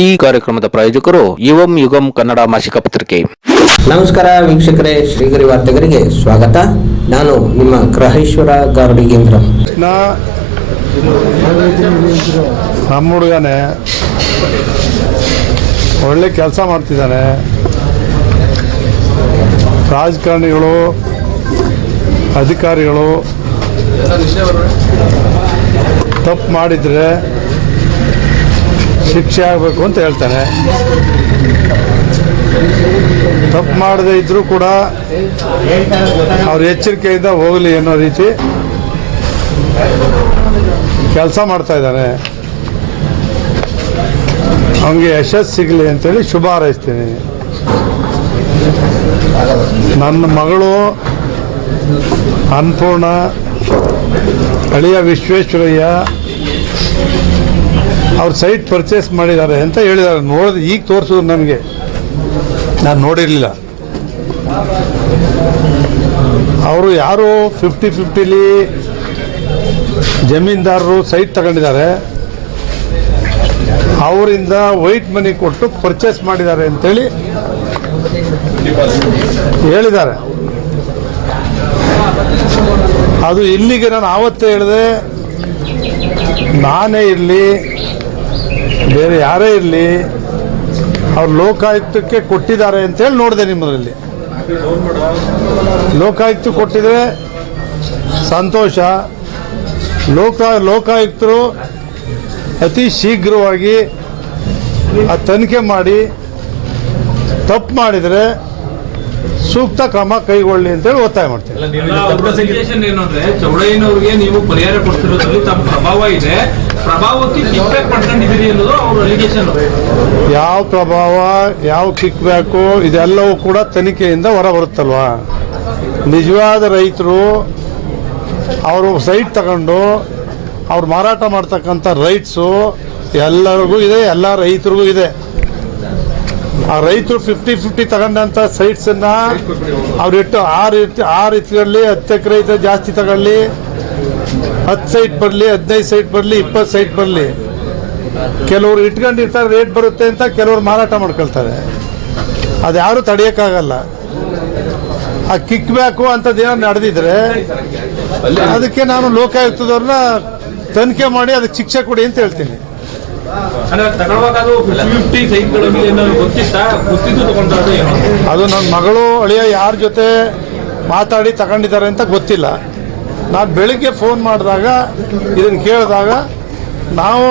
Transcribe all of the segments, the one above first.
ಈ ಕಾರ್ಯಕ್ರಮದ ಪ್ರಾಯೋಜಕರು ಯುವಂ ಯುಗಂ ಕನ್ನಡ ಮಾಸಿಕ ಪತ್ರಿಕೆ. ನಮಸ್ಕಾರ ವೀಕ್ಷಕರೇ ಶ್ರೀಗರಿ ವಾರ್ತೆಗರಿಗೆ ಸ್ವಾಗತ. ನಾನು ನಿಮ್ಮ ಗ್ರಹೇಶ್ವರ ಗಾರ್ಡಿಗೇಂದ್ರ ನಮ್ಮ ಹುಡುಗನೇ ಒಳ್ಳೆ ಕೆಲಸ ಮಾಡ್ತಿದ್ದಾನೆ. ರಾಜಕಾರಣಿಗಳು ಅಧಿಕಾರಿಗಳು ತಪ್ಪು ಮಾಡಿದರೆ ಶಿಕ್ಷೆ ಆಗಬೇಕು ಅಂತ ಹೇಳ್ತಾರೆ. ತಪ್ಪು ಮಾಡದೇ ಇದ್ದರೂ ಕೂಡ ಅವ್ರ ಎಚ್ಚರಿಕೆಯಿಂದ ಹೋಗಲಿ ಅನ್ನೋ ರೀತಿ ಕೆಲಸ ಮಾಡ್ತಾ ಇದ್ದಾರೆ. ಅವನಿಗೆ ಯಶಸ್ಸು ಸಿಗಲಿ ಅಂತೇಳಿ ಶುಭ ಹಾರೈಸ್ತೀನಿ. ನನ್ನ ಮಗಳು ಅನ್ನಪೂರ್ಣ, ಅಳಿಯ ವಿಶ್ವೇಶ್ವರಯ್ಯ ಅವ್ರ ಸೈಟ್ ಪರ್ಚೇಸ್ ಮಾಡಿದ್ದಾರೆ ಅಂತ ಹೇಳಿದ್ದಾರೆ. ನೋಡಿದ ಈಗ ತೋರಿಸೋದು ನನಗೆ. ನಾನು ನೋಡಿರಲಿಲ್ಲ. ಅವರು ಯಾರು ಫಿಫ್ಟಿ ಫಿಫ್ಟಿಲಿ ಜಮೀನ್ದಾರರು ಸೈಟ್ ತಗೊಂಡಿದ್ದಾರೆ. ಅವರಿಂದ ವೈಟ್ ಮನಿ ಕೊಟ್ಟು ಪರ್ಚೇಸ್ ಮಾಡಿದ್ದಾರೆ ಅಂತೇಳಿ ಹೇಳಿದ್ದಾರೆ. ಅದು ಇಲ್ಲಿಗೆ ನಾನು ಆವತ್ತೇ ಹೇಳಿದೆ. ನಾನೇ ಇರಲಿ. ಬೇರೆ ಯಾರೇ ಇರಲಿ, ಅವ್ರು ಲೋಕಾಯುಕ್ತಕ್ಕೆ ಕೊಟ್ಟಿದ್ದಾರೆ ಅಂತೇಳಿ ನೋಡಿದೆ ನಿಮ್ಮದ್ರಲ್ಲಿ. ಲೋಕಾಯುಕ್ತ ಕೊಟ್ಟಿದ್ರೆ ಸಂತೋಷ. ಲೋಕ, ಲೋಕಾಯುಕ್ತರು ಅತಿ ಶೀಘ್ರವಾಗಿ ಆ ತನಿಖೆ ಮಾಡಿ ತಪ್ಪು ಮಾಡಿದರೆ ಸೂಕ್ತ ಕ್ರಮ ಕೈಗೊಳ್ಳಿ ಅಂತೇಳಿ ಒತ್ತಾಯ ಮಾಡ್ತೀನಿ. ಯಾವ ಪ್ರಭಾವ, ಯಾವ ಕಿಕ್ ಬ್ಯಾಕು ಇದೆಲ್ಲವೂ ಕೂಡ ತನಿಖೆಯಿಂದ ಹೊರ ಬರುತ್ತಲ್ವಾ ನಿಜವಾದ ರೈತರು ಅವರು ಸೈಟ್ ತಗೊಂಡು ಅವ್ರು ಮಾರಾಟ ಮಾಡ್ತಕ್ಕಂಥ ರೈಟ್ಸು ಎಲ್ಲರಿಗೂ ಇದೆ, ಎಲ್ಲ ರೈತರಿಗೂ ಇದೆ. ಆ ರೈತರು ಫಿಫ್ಟಿ ಫಿಫ್ಟಿ ತಗೊಂಡಂಥ ಸೈಟ್ಸನ್ನು ಅವ್ರು ಇಟ್ಟು ಆರು ಇತ್ತು ಆರು ರೀತಿಯಲ್ಲಿ ಹತ್ತು ಎಕರೆ ಜಾಸ್ತಿ ತಗೊಳ್ಳಿ. ಹತ್ತು ಸೈಟ್ ಬರಲಿ ಹದಿನೈದು ಸೈಟ್ ಬರಲಿ ಇಪ್ಪತ್ತು ಸೈಟ್ ಬರಲಿ. ಕೆಲವರು ಇಟ್ಕೊಂಡಿರ್ತಾರೆ ರೇಟ್ ಬರುತ್ತೆ ಅಂತ ಕೆಲವರು ಮಾರಾಟ ಮಾಡ್ಕೊಳ್ತಾರೆ. ಅದು ಯಾರು ತಡೆಯೋಕ್ಕಾಗಲ್ಲ. ಆ ಕಿಕ್ ಬ್ಯಾಕು ಅಂಥದ್ದೇನೋ ನಡೆದಿದ್ರೆ ಅದಕ್ಕೆ ನಾನು ಲೋಕಾಯುಕ್ತದವ್ರನ್ನ ತನಿಖೆ ಮಾಡಿ ಅದಕ್ಕೆ ಶಿಕ್ಷೆ ಕೊಡಿ ಅಂತ ಹೇಳ್ತೀನಿ. ಅದು ನನ್ನ ಮಗಳು ಅಳಿಯ ಯಾರ ಜೊತೆ ಮಾತಾಡಿ ತಗೊಂಡಿದ್ದಾರೆ ಅಂತ ಗೊತ್ತಿಲ್ಲ. ನಾನು ಬೆಳಿಗ್ಗೆ ಫೋನ್ ಮಾಡಿದಾಗ ಇದನ್ನು ಕೇಳಿದಾಗ ನಾವು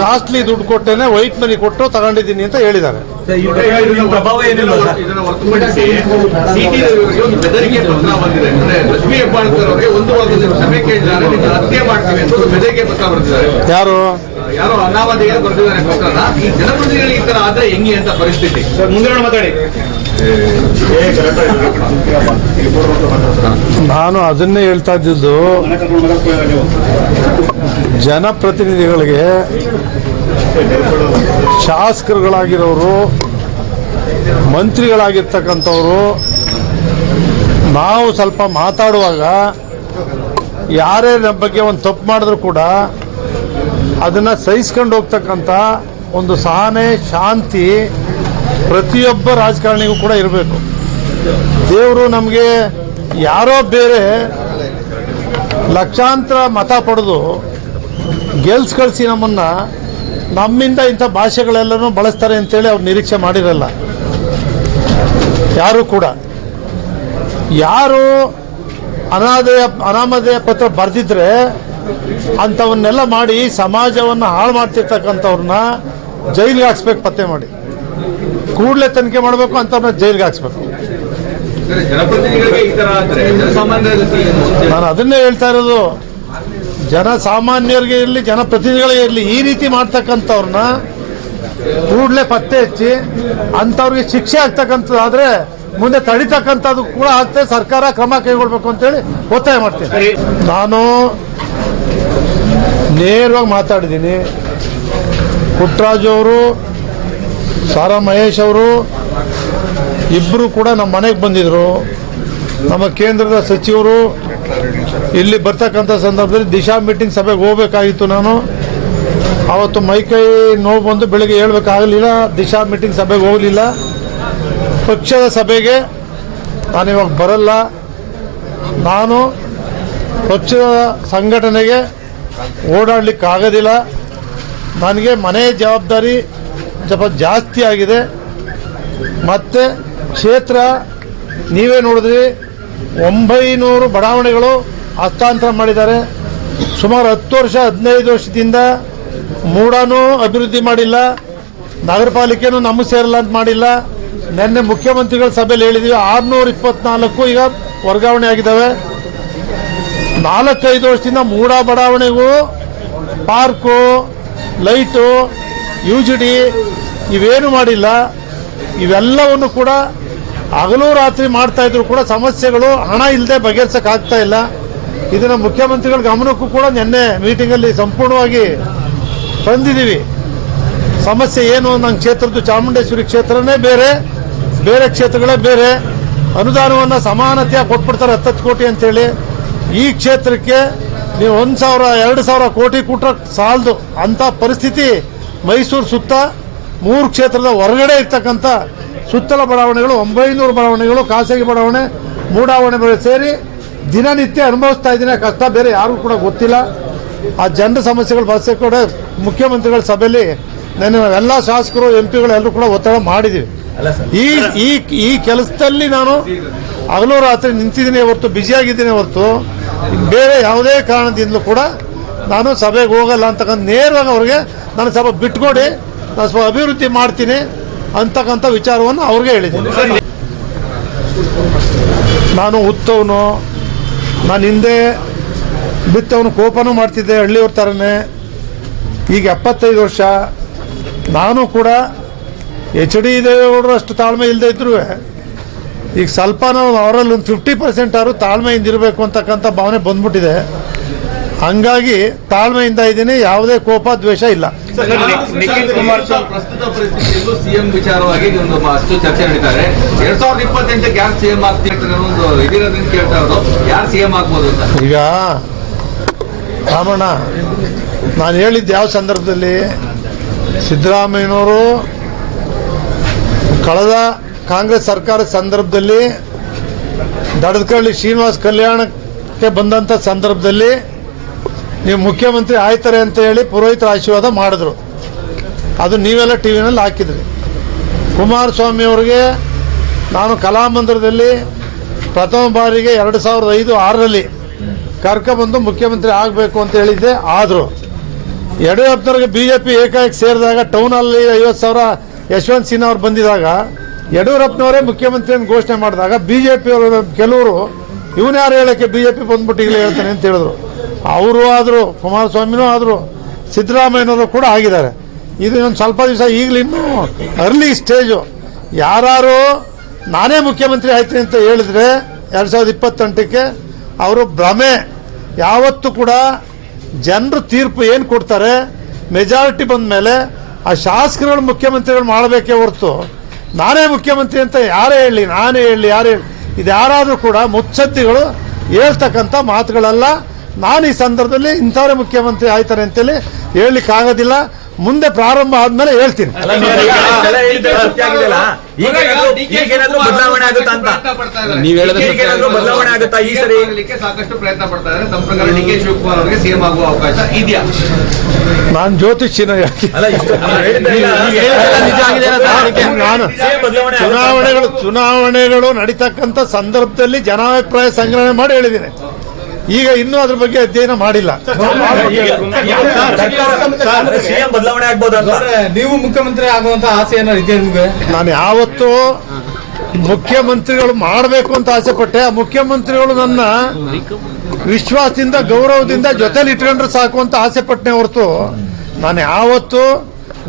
ಕಾಸ್ಟ್ಲಿ ದುಡ್ಡು ಕೊಟ್ಟೇನೆ ವೈಟ್ ಮನಿ ಕೊಟ್ಟು ತಗೊಂಡಿದ್ದೀನಿ ಅಂತ ಹೇಳಿದ್ದಾರೆ. ಯಾರು? ಯಾರೋ ಅನಾಮಧೇಯ ಬರ್ತಿದ್ದಾರೆ ಈ ಜನಪ್ರತಿನಿಧಿಗಳಿಗೆ ಈ ತರ ಆದ್ರೆ ಹೆಂಗೆ ಅಂತ ಪರಿಸ್ಥಿತಿ? ಮುಂದೆ ಮಾತಾಡಿ. ನಾನು ಅದನ್ನೇ ಹೇಳ್ತಾ ಇದ್ದಿದ್ದು, ಜನಪ್ರತಿನಿಧಿಗಳಿಗೆ ಶಾಸಕರುಗಳಾಗಿರೋರು, ಮಂತ್ರಿಗಳಾಗಿರ್ತಕ್ಕಂಥವ್ರು, ನಾವು ಸ್ವಲ್ಪ ಮಾತಾಡುವಾಗ ಯಾರೇ ನಮ್ಮ ಬಗ್ಗೆ ಒಂದು ತಪ್ಪು ಮಾಡಿದ್ರು ಕೂಡ ಅದನ್ನು ಸಹಿಸ್ಕೊಂಡು ಹೋಗ್ತಕ್ಕಂಥ ಒಂದು ಸಹನೆ, ಶಾಂತಿ ಪ್ರತಿಯೊಬ್ಬ ರಾಜಕಾರಣಿಗೂ ಕೂಡ ಇರಬೇಕು. ದೇವರು ನಮಗೆ ಯಾರೋ ಬೇರೆ ಲಕ್ಷಾಂತರ ಮತ ಪಡೆದು ಗೆಲ್ಸ್ ಕಳಿಸಿ ನಮ್ಮನ್ನು ನಮ್ಮಿಂದ ಇಂಥ ಭಾಷೆಗಳೆಲ್ಲನೂ ಬಳಸ್ತಾರೆ ಅಂತೇಳಿ ಅವ್ರು ನಿರೀಕ್ಷೆ ಮಾಡಿರಲ್ಲ. ಯಾರು ಕೂಡ. ಯಾರು ಅನಾದಯ, ಅನಾಮಧೇಯ ಪತ್ರ ಬರೆದಿದ್ರೆ ಅಂಥವನ್ನೆಲ್ಲ ಮಾಡಿ ಸಮಾಜವನ್ನು ಹಾಳು ಮಾಡ್ತಿರ್ತಕ್ಕಂಥವ್ರನ್ನ ಜೈಲಿಗೆ ಹಾಕ್ಸ್ಬೇಕು ಪತ್ತೆ ಮಾಡಿ. ಕೂಡಲೇ ತನಿಖೆ ಮಾಡಬೇಕು ಅಂತ ಜೈಲಿಗೆ ಹಾಕ್ಸ್ಬೇಕು. ನಾನು ಅದನ್ನೇ ಹೇಳ್ತಾ ಇರೋದು. ಜನಸಾಮಾನ್ಯರಿಗೆ ಇರಲಿ ಜನಪ್ರತಿನಿಧಿಗಳಿಗೆ ಇರಲಿ ಈ ರೀತಿ ಮಾಡ್ತಕ್ಕಂಥವ್ರನ್ನ ಕೂಡಲೇ ಪತ್ತೆ ಹಚ್ಚಿ ಅಂಥವ್ರಿಗೆ ಶಿಕ್ಷೆ ಆಗ್ತಕ್ಕಂಥದ್ದಾದ್ರೆ ಮುಂದೆ ತಡಿತಕ್ಕಂಥದ್ದು ಕೂಡ ಆಗ್ತದೆ. ಸರ್ಕಾರ ಕ್ರಮ ಕೈಗೊಳ್ಬೇಕು ಅಂತೇಳಿ ಒತ್ತಾಯ ಮಾಡ್ತೀನಿ. ನಾನು ನೇರವಾಗಿ ಮಾತಾಡಿದ್ದೀನಿ. ಪುಟ್ಟರಾಜು ಅವರು ಸಾರಾ ಮಹೇಶ್ ಅವರು ಇಬ್ಬರು ಕೂಡ ನಮ್ಮ ಮನೆಗೆ ಬಂದಿದ್ರು. ನಮ್ಮ ಕೇಂದ್ರದ ಸಚಿವರು ಇಲ್ಲಿ ಬರ್ತಕ್ಕಂಥ ಸಂದರ್ಭದಲ್ಲಿ ದಿಶಾ ಮೀಟಿಂಗ್ ಸಭೆಗೆ ಹೋಗ್ಬೇಕಾಗಿತ್ತು ನಾನು. ಅವತ್ತು ಮೈಕೈ ನೋವು ಬಂದು ಬೆಳಿಗ್ಗೆ ಹೇಳ್ಬೇಕಾಗಲಿಲ್ಲ, ದಿಶಾ ಮೀಟಿಂಗ್ ಸಭೆಗೆ ಹೋಗಲಿಲ್ಲ. ಪಕ್ಷದ ಸಭೆಗೆ ನಾನಿವಾಗ ಬರಲ್ಲ. ನಾನು ಪಕ್ಷದ ಸಂಘಟನೆಗೆ ಓಡಾಡಲಿಕ್ಕಾಗೋದಿಲ್ಲ. ನನಗೆ ಮನೆ ಜವಾಬ್ದಾರಿ ಸ್ವಲ್ಪ ಜಾಸ್ತಿ ಆಗಿದೆ. ಮತ್ತು ಕ್ಷೇತ್ರ, ನೀವೇ ನೋಡಿದ್ರಿ, ಒಂಬೈನೂರು ಬಡಾವಣೆಗಳು ಹಸ್ತಾಂತರ ಮಾಡಿದ್ದಾರೆ. ಸುಮಾರು ಹತ್ತು ವರ್ಷ, ಹದಿನೈದು ವರ್ಷದಿಂದ ಮೂಡಾನೂ ಅಭಿವೃದ್ಧಿ ಮಾಡಿಲ್ಲ. ನಗರ ಪಾಲಿಕೆನೂ ನಮಗೆ ಸೇರಲ್ಲ ಅಂತ ಮಾಡಿಲ್ಲ. ನಿನ್ನೆ ಮುಖ್ಯಮಂತ್ರಿಗಳ ಸಭೆಯಲ್ಲಿ ಹೇಳಿದ್ವಿ, ಆರುನೂರ ಇಪ್ಪತ್ನಾಲ್ಕು ಈಗ ವರ್ಗಾವಣೆ ಆಗಿದ್ದಾವೆ. ನಾಲ್ಕೈದು ವರ್ಷದಿಂದ ಮೂಡ ಬಡಾವಣೆಗೂ park, light U G D ಇವೇನು ಮಾಡಿಲ್ಲ, ಇವೆಲ್ಲವನ್ನು ಕೂಡ ಹಗಲು ರಾತ್ರಿ ಮಾಡ್ತಾ ಇದ್ರು ಕೂಡ ಸಮಸ್ಯೆಗಳು ಹಣ ಇಲ್ಲದೆ ಬಗೆಹರಿಸೋಕ್ಕಾಗ್ತಾ ಇಲ್ಲ. ಇದನ್ನು ಮುಖ್ಯಮಂತ್ರಿಗಳ ಗಮನಕ್ಕೂ ಕೂಡ ನಿನ್ನೆ ಮೀಟಿಂಗಲ್ಲಿ ಸಂಪೂರ್ಣವಾಗಿ ತಂದಿದ್ದೀವಿ ಸಮಸ್ಯೆ ಏನು ನಮ್ಮ ಕ್ಷೇತ್ರದ್ದು ಚಾಮುಂಡೇಶ್ವರಿ ಕ್ಷೇತ್ರನೇ ಬೇರೆ ಬೇರೆ ಕ್ಷೇತ್ರಗಳೇ ಬೇರೆ. ಅನುದಾನವನ್ನು ಸಮಾನತೆಯ ಕೊಟ್ಬಿಡ್ತಾರೆ ಹತ್ತತ್ತು ಕೋಟಿ ಅಂತೇಳಿ. ಈ ಕ್ಷೇತ್ರಕ್ಕೆ ನೀವು ಒಂದು ಸಾವಿರ, ಎರಡು ಸಾವಿರ ಕೋಟಿ ಕೊಟ್ಟರೆ ಸಾಲದು. ಅಂಥ ಪರಿಸ್ಥಿತಿ ಮೈಸೂರು ಸುತ್ತ ಮೂರು ಕ್ಷೇತ್ರದ ಹೊರಗಡೆ ಇರ್ತಕ್ಕಂಥ ಸುತ್ತಲ ಬಡಾವಣೆಗಳು ಒಂಬೈನೂರು ಬಡಾವಣೆಗಳು ಖಾಸಗಿ ಬಡಾವಣೆ ಮೂಡಾವಣೆಗಳು ಸೇರಿ ದಿನನಿತ್ಯ ಅನುಭವಿಸ್ತಾ ಇದ್ದೀನಿ. ಕಷ್ಟ ಬೇರೆ ಯಾರಿಗೂ ಕೂಡ ಗೊತ್ತಿಲ್ಲ. ಆ ಜನರ ಸಮಸ್ಯೆಗಳು ಬಸ್ಸೆ ಕೂಡ ಮುಖ್ಯಮಂತ್ರಿಗಳ ಸಭೆಯಲ್ಲಿ ನಾನು ಎಲ್ಲ ಶಾಸಕರು ಎಂ ಪಿಗಳು ಎಲ್ಲರೂ ಕೂಡ ಒತ್ತಡ ಮಾಡಿದ್ದೀವಿ. ಈ ಈ ಈ ಕೆಲಸದಲ್ಲಿ ನಾನು ಹಗಲು ರಾತ್ರಿ ನಿಂತಿದ್ದೀನಿ ಹೊರತು ಬ್ಯುಸಿಯಾಗಿದ್ದೀನಿ ಹೊರತು ಬೇರೆ ಯಾವುದೇ ಕಾರಣದಿಂದಲೂ ಕೂಡ ನಾನು ಸಭೆಗೆ ಹೋಗಲ್ಲ ಅಂತಕ್ಕಂಥ ನೇರವಾಗಿ ಅವ್ರಿಗೆ ನಾನು ಸ್ವಲ್ಪ ಬಿಟ್ಕೊಡಿ, ನಾನು ಸ್ವಲ್ಪ ಅಭಿವೃದ್ಧಿ ಮಾಡ್ತೀನಿ ಅಂತಕ್ಕಂಥ ವಿಚಾರವನ್ನು ಅವ್ರಿಗೆ ಹೇಳಿದ್ದೀನಿ. ನಾನು ಉತ್ತವನು ನಾನು ಹಿಂದೆ ಬಿತ್ತವನು ಕೋಪನೂ ಮಾಡ್ತಿದ್ದೆ ಹಳ್ಳಿಯವ್ರ ಥರನೇ. ಈಗ ಎಪ್ಪತ್ತೈದು ವರ್ಷ, ನಾನು ಕೂಡ ಎಚ್ ಡಿ ದೇವೇಗೌಡರು ಅಷ್ಟು ತಾಳ್ಮೆ ಇಲ್ಲದೆ ಇದ್ರು, ಈಗ ಸ್ವಲ್ಪ ನಾವು ಅವರಲ್ಲಿ ಒಂದು ಫಿಫ್ಟಿ ಪರ್ಸೆಂಟ್ ಆದ್ರೂ ತಾಳ್ಮೆಯಿಂದ ಇರಬೇಕು ಅಂತಕ್ಕಂಥ ಭಾವನೆ ಬಂದ್ಬಿಟ್ಟಿದೆ. ಹಂಗಾಗಿ ತಾಳ್ಮೆಯಿಂದ ಇದ್ದೀನಿ ಯಾವುದೇ ಕೋಪ ದ್ವೇಷ ಇಲ್ಲ. ನಿಖಿಲ್ ಕುಮಾರಸ್ವಾಮಿ ಪ್ರಸ್ತುತ ಪರಿಸ್ಥಿತಿಯಲ್ಲೂ ಸಿಎಂ ವಿಚಾರವಾಗಿ ಒಂದು ಅಷ್ಟು ಚರ್ಚೆ ನಡೀತಾರೆ. ಎರಡ್ ಸಾವಿರದ ಇಪ್ಪತ್ತೆಂಟಕ್ಕೆ ಯಾರು ಸಿಎಂ ಆಗ್ತೀವಿ ಅಂತ ಒಂದು ಇದಿರೋದನ್ನ ಕೇಳ್ತಾ ಇರೋದು. ಯಾರು ಸಿಎಂ ಆಗ್ಬೋದು ಅಂತ? ಈಗ ರಾಮಣ್ಣ ನಾನು ಹೇಳಿದ್ದು ಯಾವ ಸಂದರ್ಭದಲ್ಲಿ? ಸಿದ್ದರಾಮಯ್ಯನವರು ಕಳೆದ ಕಾಂಗ್ರೆಸ್ ಸರ್ಕಾರದ ಸಂದರ್ಭದಲ್ಲಿ ದಡದಕಳ್ಳಿ ಶ್ರೀನಿವಾಸ್ ಕಲ್ಯಾಣಕ್ಕೆ ಬಂದಂಥ ಸಂದರ್ಭದಲ್ಲಿ ನೀವು ಮುಖ್ಯಮಂತ್ರಿ ಆಯ್ತಾರೆ ಅಂತ ಹೇಳಿ ಪುರೋಹಿತರ ಆಶೀರ್ವಾದ ಮಾಡಿದ್ರು. ಅದು ನೀವೆಲ್ಲ ಟಿ ವಿನಲ್ಲಿ ಹಾಕಿದ್ರಿ. ಕುಮಾರಸ್ವಾಮಿ ಅವರಿಗೆ ನಾನು ಕಲಾಮಂದಿರದಲ್ಲಿ ಪ್ರಥಮ ಬಾರಿಗೆ ಎರಡು ಸಾವಿರದ ಐದು ಆರರಲ್ಲಿ ಕರ್ಕೊಂಬಂದು ಮುಖ್ಯಮಂತ್ರಿ ಆಗಬೇಕು ಅಂತ ಹೇಳಿದ್ದೆ, ಆದರು ಯಡಿಯೂರಪ್ಪನವ್ರಿಗೆ ಬಿ ಜೆ ಪಿ ಏಕಾಏಕಿ ಸೇರಿದಾಗ ಟೌನಲ್ಲಿ ಐವತ್ತು ಸಾವಿರ ಯಶವಂತ್ ಸಿನ್ಹಾ ಅವ್ರು ಬಂದಿದಾಗ ಯಡಿಯೂರಪ್ಪನವರೇ ಮುಖ್ಯಮಂತ್ರಿ ಅಂತ ಘೋಷಣೆ ಮಾಡಿದಾಗ ಬಿ ಜೆ ಪಿಯವರು ಕೆಲವರು ಇವನ್ಯಾರು ಹೇಳೋಕ್ಕೆ ಬಿ ಜೆ ಪಿ ಬಂದ್ಬಿಟ್ಟು ಈಗಲೇ ಹೇಳ್ತಾನೆ ಅಂತ ಹೇಳಿದ್ರು. ಅವರು ಆದರೂ, ಕುಮಾರಸ್ವಾಮಿನೂ ಆದರೂ, ಸಿದ್ದರಾಮಯ್ಯನವರು ಕೂಡ ಆಗಿದ್ದಾರೆ. ಇದು ಇನ್ನೊಂದು ಸ್ವಲ್ಪ ದಿವಸ ಈಗಲಿನ್ನೂ ಅರ್ಲಿ ಸ್ಟೇಜು ಯಾರು ನಾನೇ ಮುಖ್ಯಮಂತ್ರಿ ಆಯ್ತೀನಿ ಅಂತ ಹೇಳಿದ್ರೆ ಎರಡು ಸಾವಿರದ ಇಪ್ಪತ್ತೆಂಟಕ್ಕೆ ಅವರು ಭ್ರಮೆ. ಯಾವತ್ತೂ ಕೂಡ ಜನರು ತೀರ್ಪು ಏನು ಕೊಡ್ತಾರೆ ಮೆಜಾರಿಟಿ ಬಂದ ಮೇಲೆ ಆ ಶಾಸಕರುಗಳು ಮುಖ್ಯಮಂತ್ರಿಗಳು ಮಾಡಬೇಕೇ ಹೊರತು ನಾನೇ ಮುಖ್ಯಮಂತ್ರಿ ಅಂತ ಯಾರೇ ಹೇಳಿ, ನಾನೇ ಹೇಳಿ, ಯಾರೇ ಹೇಳಿ ಇದು ಯಾರಾದರೂ ಕೂಡ ಮುತ್ಸದ್ದಿಗಳು ಹೇಳ್ತಕ್ಕಂಥ ಮಾತುಗಳಲ್ಲ. ನಾನು ಈ ಸಂದರ್ಭದಲ್ಲಿ ಇಂಥವರೇ ಮುಖ್ಯಮಂತ್ರಿ ಆಯ್ತಾರೆ ಅಂತೇಳಿ ಹೇಳಲಿಕ್ಕಾಗೋದಿಲ್ಲ ಮುಂದೆ ಪ್ರಾರಂಭ ಆದ್ಮೇಲೆ ಹೇಳ್ತೀನಿ. ಈಗೇನಾದ್ರೂ ಬದಲಾವಣೆ ಆಗುತ್ತಾ ಅಂತ. ನೀವ್ ಈಗೇನಾದ್ರೂ ಬದಲಾವಣೆ ಆಗುತ್ತಾ ಈ ಸರಿ? ಸಾಕಷ್ಟು ಪ್ರಯತ್ನ ಪಡ್ತಾ ಇದ್ದಾರೆ. ತಮ್ಮ ಪ್ರಕಾರ ಡಿ ಕೆ ಶಿವಕುಮಾರ್ ಅವರಿಗೆ ಸಿಎಂ ಅವಕಾಶ ಇದೆಯಾ? ನಾನು ಜ್ಯೋತಿಷ್ಯನ ನಾನು? ಚುನಾವಣೆಗಳು ಚುನಾವಣೆಗಳು ನಡೀತಕ್ಕಂಥ ಸಂದರ್ಭದಲ್ಲಿ ಜನಾಭಿಪ್ರಾಯ ಸಂಗ್ರಹಣೆ ಮಾಡಿ ಹೇಳಿದ್ದೀನಿ. ಈಗ ಇನ್ನೂ ಅದ್ರ ಬಗ್ಗೆ ಅಧ್ಯಯನ ಮಾಡಿಲ್ಲ ಸಿಎಂ ಬದಲಾವಣೆ ಆಗ್ಬೋದಲ್ಲ ಅಂತ ನೀವು ಮುಖ್ಯಮಂತ್ರಿ ಆಗುವಂತ ಆಸೆ ಏನಾದ್ರು ಇದೆ ನಿಮ್ಗೆ ನಾನು ಯಾವತ್ತೂ ಮುಖ್ಯಮಂತ್ರಿಗಳು ಮಾಡಬೇಕು ಅಂತ ಆಸೆ ಪಟ್ಟೆ ಆ ಮುಖ್ಯಮಂತ್ರಿಗಳು ನನ್ನ ವಿಶ್ವಾಸದಿಂದ ಗೌರವದಿಂದ ಜೊತೆಲಿ ಇಟ್ಕೊಂಡ್ರೆ ಸಾಕು ಅಂತ ಆಸೆ ಪಟ್ಟನೆ ಹೊರತು ನಾನು ಯಾವತ್ತು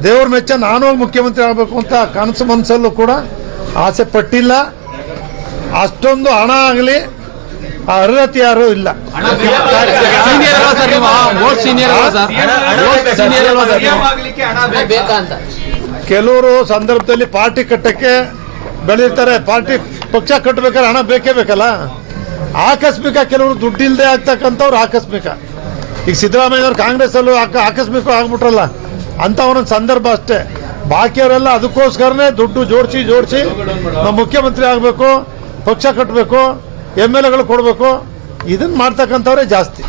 ದೇವ್ರ ಮೆಚ್ಚ ನಾನು ಮುಖ್ಯಮಂತ್ರಿ ಆಗಬೇಕು ಅಂತ ಕನಸು ಮನಸ್ಸಲ್ಲೂ ಕೂಡ ಆಸೆ ಪಟ್ಟಿಲ್ಲ ಅಷ್ಟೊಂದು ಹಣ ಆಗಲಿ ಆ ಅರ್ಹತೆ ಯಾರು ಇಲ್ಲ. ಕೆಲವರು ಸಂದರ್ಭದಲ್ಲಿ ಪಾರ್ಟಿ ಕಟ್ಟಕ್ಕೆ ಬೆಳೀತಾರೆ ಪಾರ್ಟಿ ಪಕ್ಷ ಕಟ್ಟಬೇಕಾದ್ರೆ ಹಣ ಬೇಕೇ ಬೇಕಲ್ಲ? ಆಕಸ್ಮಿಕ ಕೆಲವರು ದುಡ್ಡಿಲ್ಲದೆ ಆಗ್ತಕ್ಕಂಥವ್ರು ಆಕಸ್ಮಿಕ. ಈಗ ಸಿದ್ದರಾಮಯ್ಯವ್ರು ಕಾಂಗ್ರೆಸ್ ಅಲ್ಲೂ ಆಕ- ಆಕಸ್ಮಿಕ ಆಗ್ಬಿಟ್ರಲ್ಲ? ಅಂತ ಒಂದೊಂದು ಸಂದರ್ಭ ಅಷ್ಟೇ. ಬಾಕಿಯವರೆಲ್ಲ ಅದಕ್ಕೋಸ್ಕರನೇ ದುಡ್ಡು ಜೋಡಿಸಿ ಜೋಡಿಸಿ ನಾವು ಮುಖ್ಯಮಂತ್ರಿ ಆಗಬೇಕು ಪಕ್ಷ ಕಟ್ಟಬೇಕು. ಎಂ ಎಲ್ ಎಗಳು ಕೊಡಬೇಕು. ಇದನ್ನು ಮಾಡ್ತಕ್ಕಂಥವ್ರೆ ಜಾಸ್ತಿ.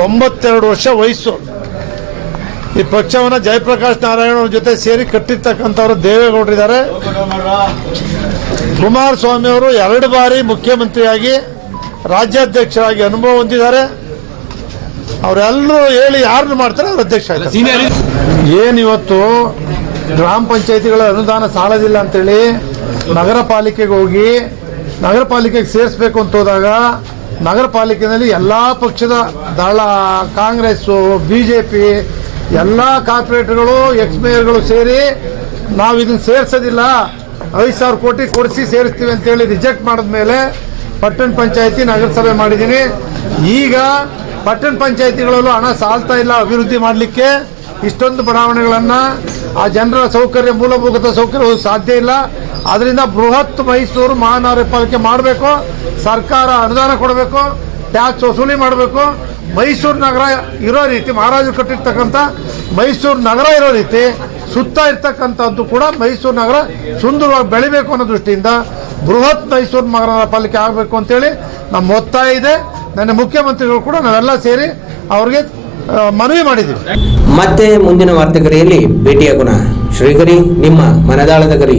ತೊಂಬತ್ತೆರಡು ವರ್ಷ ವಯಸ್ಸು. ಈ ಪಕ್ಷವನ್ನು ಜಯಪ್ರಕಾಶ್ ನಾರಾಯಣ ಜೊತೆ ಸೇರಿ ಕಟ್ಟಿರ್ತಕ್ಕಂಥವ್ರು ದೇವೇಗೌಡರಿದ್ದಾರೆ. ಕುಮಾರಸ್ವಾಮಿ ಅವರು ಎರಡು ಬಾರಿ ಮುಖ್ಯಮಂತ್ರಿಯಾಗಿ, ರಾಜ್ಯಾಧ್ಯಕ್ಷರಾಗಿ ಅನುಭವ ಹೊಂದಿದ್ದಾರೆ. ಅವರೆಲ್ಲರೂ ಹೇಳಿ ಯಾರನ್ನು ಮಾಡ್ತಾರೆ ಅವ್ರ ಅಧ್ಯಕ್ಷ ಏನಿವತ್ತು ಗ್ರಾಮ ಪಂಚಾಯತಿಗಳ ಅನುದಾನ ಸಾಲದಿಲ್ಲ ಅಂತೇಳಿ ನಗರ ಪಾಲಿಕೆಗೆ ಹೋಗಿ ನಗರ ಪಾಲಿಕೆಗೆ ಸೇರಿಸ್ಬೇಕು ಅಂತ ಹೋದಾಗ ನಗರ ಪಾಲಿಕೆಯಲ್ಲಿ ಎಲ್ಲ ಪಕ್ಷದ ದಳ, ಕಾಂಗ್ರೆಸ್ಸು ಬಿ ಜೆ ಪಿ ಎಲ್ಲ ಕಾರ್ಪೊರೇಟರ್ಗಳು ಎಕ್ಸ್ ಮೇಯರ್ಗಳು ಸೇರಿ ನಾವು ಇದನ್ನು ಸೇರಿಸೋದಿಲ್ಲ. ಐದು ಸಾವಿರ ಕೋಟಿ ಕೊಡಿಸಿ ಸೇರಿಸ್ತೀವಿ ಅಂತೇಳಿ ರಿಜೆಕ್ಟ್ ಮಾಡಿದ ಮೇಲೆ ಪಟ್ಟಣ ಪಂಚಾಯತಿ ನಗರಸಭೆ ಮಾಡಿದ್ದೀನಿ. ಈಗ ಪಟ್ಟಣ ಪಂಚಾಯತಿಗಳಲ್ಲೂ ಹಣ ಸಾಲ್ತಾ ಇಲ್ಲ, ಅಭಿವೃದ್ಧಿ ಮಾಡಲಿಕ್ಕೆ. ಇಷ್ಟೊಂದು ಬಡಾವಣೆಗಳನ್ನು ಆ ಜನರ ಸೌಕರ್ಯ, ಮೂಲಭೂತ ಸೌಕರ್ಯ ಸಾಧ್ಯ ಇಲ್ಲ. ಅದರಿಂದ ಬೃಹತ್ ಮೈಸೂರು ಮಹಾನಗರ ಪಾಲಿಕೆ ಮಾಡಬೇಕು, ಸರ್ಕಾರ ಅನುದಾನ ಕೊಡಬೇಕು, ಟ್ಯಾಕ್ಸ್ ವಸೂಲಿ ಮಾಡಬೇಕು. ಮೈಸೂರು ನಗರ ಇರೋ ರೀತಿ, ಮಹಾರಾಜರು ಕಟ್ಟಿರ್ತಕ್ಕಂಥ ಮೈಸೂರು ನಗರ ಇರೋ ರೀತಿ, ಸುತ್ತ ಇರ್ತಕ್ಕಂಥದ್ದು ಕೂಡ ಮೈಸೂರು ನಗರ ಸುಂದರವಾಗಿ ಬೆಳಿಬೇಕು ಅನ್ನೋ ದೃಷ್ಟಿಯಿಂದ ಬೃಹತ್ ಮೈಸೂರು ಮಹಾನಗರ ಪಾಲಿಕೆ ಆಗಬೇಕು ಅಂತೇಳಿ ನಮ್ಮ ಒತ್ತಾಯ ಇದೆ. ನನ್ನ ಮುಖ್ಯಮಂತ್ರಿಗಳು ಕೂಡ ನಾವೆಲ್ಲ ಸೇರಿ ಅವ್ರಿಗೆ ಮನವಿ ಮಾಡಿದ್ದೀವಿ. ಮತ್ತೆ ಮುಂದಿನ ವಾರ್ತೆಗರಿಯಲ್ಲಿ ಭೇಟಿಯಾಗೋಣ. ಶ್ರೀಗರಿ ನಿಮ್ಮ ಮನದಾಳದ ಗರಿ.